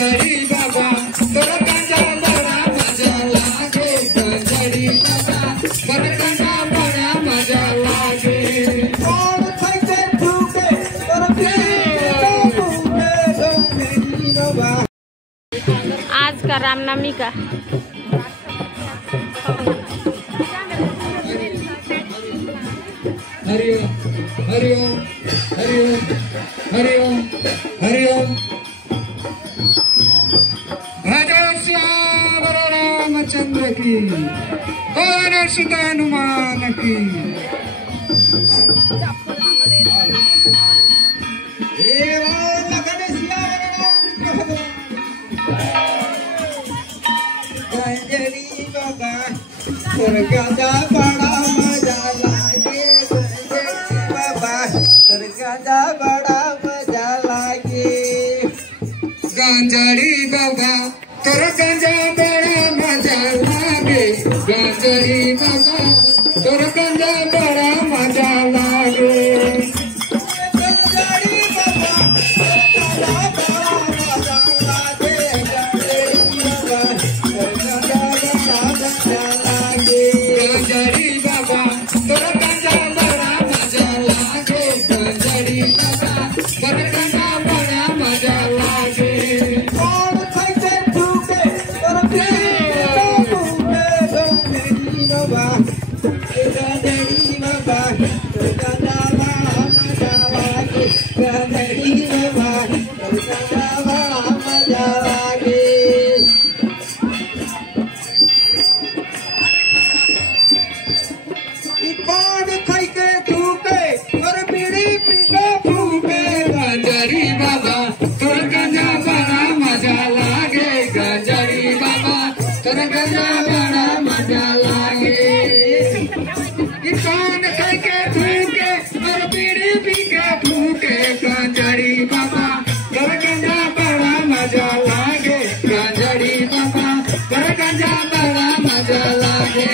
गांजरी बाबा तोर गांजा बड़ा मजा लागे गांजरी बाबा तोर गांजा बड़ा मजा लागे कौन खाइते ठुके तोर बाबा। आज का रामनवमी का हरिओम हरिओम हरिओम हरिओम हरिओम भजो श्याम रामचंद्र की कौन सुत हनुमान की। गांजरी बाबा तोर गांजा बड़ा मजा लागे तोर गांजा बड़ा मजा लागे गांजरी बाबा तोर गांजा बड़ा मजा लागे गांजरी बाबा तोर गांजा बड़ा मजा लागे गांजरी बाबा तोर गांजा बड़ा मजा लागे गांजरी बाबा तोर गांजा बड़ा मजा लागे कौन खाइते ठुके तोर बाबा गांजरी बाबा तोर गांजा बड़ा मजा लागे गांजरी बाबा तोर गांजा बड़ा मजा लागे। पान खाइके थूके और बीड़ी पीके फूके गांजरी बाबा तोर गांजा बड़ा मजा लागे गांजरी बाबा तोर गांजा बड़ा मजा लागे पान खाइके थूके और बीड़ी पीके फूके गांजरी बाबा तोर गांजा बड़ा मजा लागे गांजरी बाबा तोर गांजा बड़ा मजा लागे